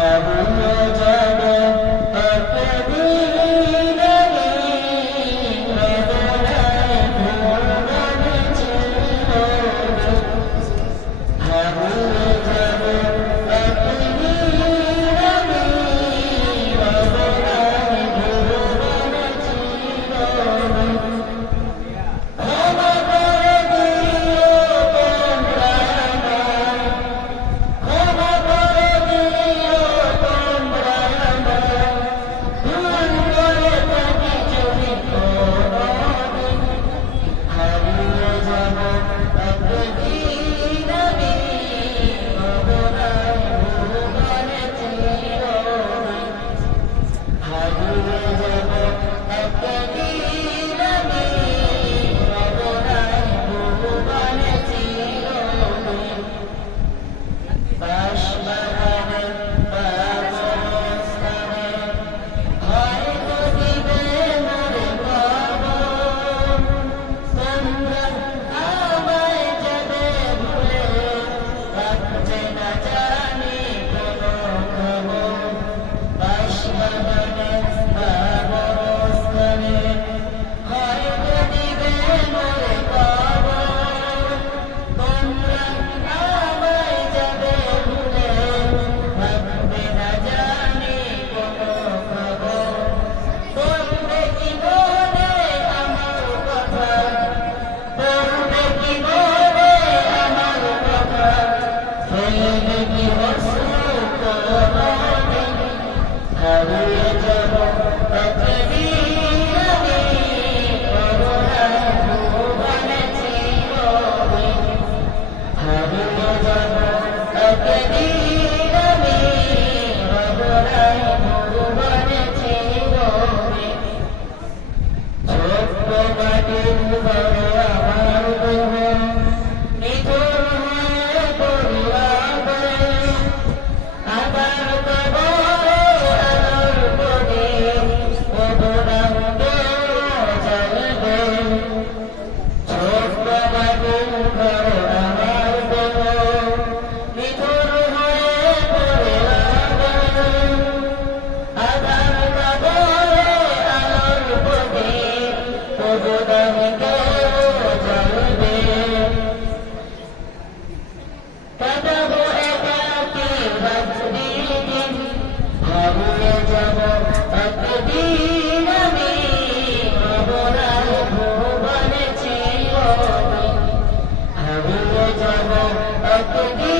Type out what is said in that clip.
have अपनी Ravi Thank you.